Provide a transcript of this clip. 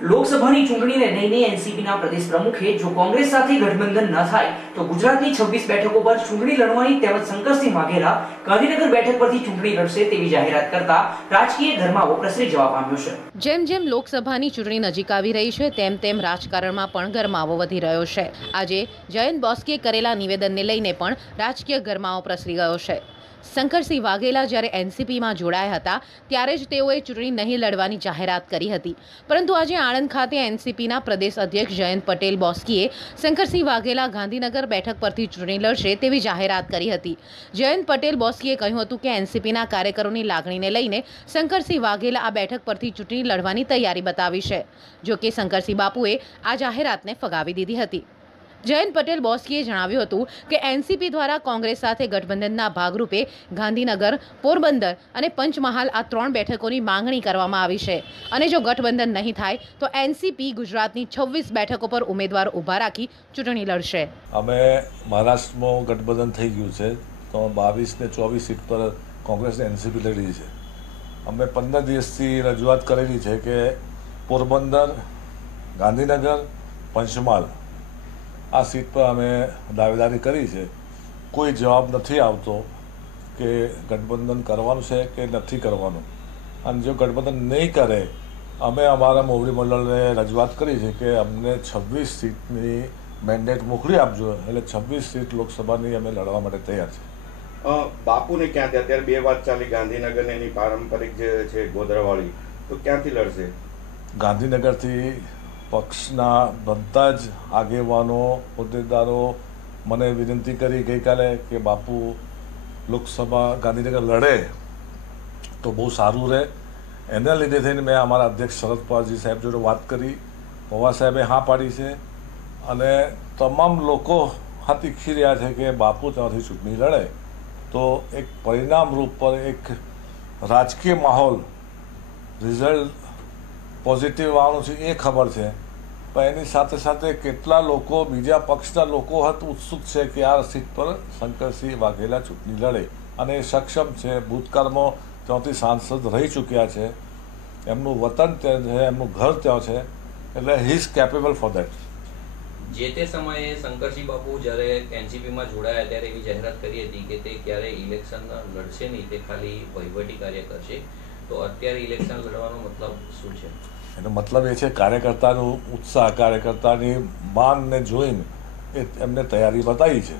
લોકસભાની ચૂંટણીને લઈને એનસીપીના પ્રદેશ પ્રમુખે જો કોંગ્રેસ સાથે ગઠબંધન ન થાય તો ગુજરાતની 26 બેઠકો પર ચૂંટણી લડવાની તેમજ શંકરસિંહ વાઘેલા ગાંધીનગર બેઠક પરથી ચૂંટણી લડશે તેવી જાહેરાત કરતા રાજકીય ગરમાવો પ્રસરી જવા પામ્યો છે। જેમ જેમ લોકસભાની ચૂંટણી નજીક આવી રહી છે તેમ તેમ રાજકારણમાં પણ ગરમાવો વધી રહ્યો છે। આજે જયંત બોસ્કીએ કરેલા નિવેદનને લઈને પણ રાજકીય ગરમાવો પ્રસરી ગયો છે। શંકરસિંહ વાઘેલા જ્યારે એનસીપીમાં જોડાયા હતા ત્યારે જ તેઓએ ચૂંટણી નહીં લડવાની જાહેરાત કરી હતી, પરંતુ આજે આણંદ ખાતે એનસીપીના પ્રદેશ અધ્યક્ષ જયંત પટેલ બોસ્કીએ શંકરસિંહ વાઘેલા ગાંધીનગર બેઠક પરથી ચૂંટણી લડશે તેવી જાહેરાત કરી હતી। જયંત પટેલ બોસ્કીએ કહ્યું હતું કે એનસીપીના કાર્યકરોની લાગણીને લઈને શંકરસિંહ વાઘેલા આ બેઠક પરથી ચૂંટણી લડવાની તૈયારી બતાવી છે। જો કે શંકરસિંહ બાપુએ આ જાહેરાતને ફગાવી દીધી હતી। જયંત પટેલ બોસ્કીએ જણાવ્યું હતું કે એનસીપી દ્વારા કોંગ્રેસ સાથે ગઠબંધનના ભાગરૂપે ગાંધીનગર, પોરબંદર અને પંચમહાલ આ 3 બેઠકોની માંગણી કરવામાં આવી છે અને જો ગઠબંધન નહીં થાય તો એનસીપી ગુજરાતની 26 બેઠકો પર ઉમેદવાર ઊભા રાખી ચૂંટણી લડશે। અમે મહારાષ્ટ્રમાં ગઠબંધન થઈ ગયું છે તો 22 ને 24 સીટ પર કોંગ્રેસ ને એનસીપી લડી છે। અમે 15 દિવસથી રજૂઆત કરેલી છે કે પોરબંદર, ગાંધીનગર, પંચમહાલ આ સીટ પર અમે દાવેદારી કરી છે। કોઈ જવાબ નથી આવતો કે ગઠબંધન કરવાનું છે કે નથી કરવાનું, અને જો ગઠબંધન નહીં કરે અમે અમારા મોવડી મંડળને રજૂઆત કરી છે કે અમને 26 સીટની મેન્ડેટ મોકલી આપજો, એટલે 26 સીટ લોકસભાની અમે લડવા માટે તૈયાર છે। બાપુને ક્યાંથી અત્યારે 2 વાત ચાલી, ગાંધીનગર ને એની પારંપરિક જે છે ગોધરાવાળી, તો ક્યાંથી લડશે? ગાંધીનગરથી પક્ષના બધા જ આગેવાનો, હોદ્દેદારો મને વિનંતી કરી ગઈકાલે કે બાપુ લોકસભા ગાંધીનગર લડે તો બહુ સારું રહે। એના લીધે થઈને મેં અમારા અધ્યક્ષ શરદ પવારજી સાહેબ જોડે વાત કરી, પવાર સાહેબે હા પાડી છે અને તમામ લોકો હાથ ઈચ્છી રહ્યા છે કે બાપુ ત્યાંથી ચૂંટણી લડે તો એક પરિણામ રૂપ પર એક રાજકીય માહોલ, રિઝલ્ટ પોઝિટિવ આવવાનું છે એ ખબર છે, પણ એની સાથે સાથે કેટલા લોકો, બીજા પક્ષના લોકો ઉત્સુક છે કે આ સીટ પર શંકરસિંહ વાઘેલા ચૂંટણી લડે અને એ સક્ષમ છે। ભૂતકાળમાં ત્યાંથી સાંસદ રહી ચૂક્યા છે, એમનું વતન ત્યાં છે, એમનું ઘર ત્યાં છે, એટલે he is capable for that. જે તે સમયે શંકરસિંહ બાપુ જ્યારે એનસીપીમાં જોડાયા ત્યારે એવી જાહેરાત કરી હતી કે તે ક્યારેય ઇલેક્શન લડશે નહીં, તે ખાલી વહીવટી કાર્ય કરશે, તો અત્યારે ઇલેક્શન લડવાનો મતલબ શું છે? એનો મતલબ એ છે કાર્યકર્તાનું ઉત્સાહ, કાર્યકર્તાની માંગને જોઈને એમને તૈયારી બતાવી છે।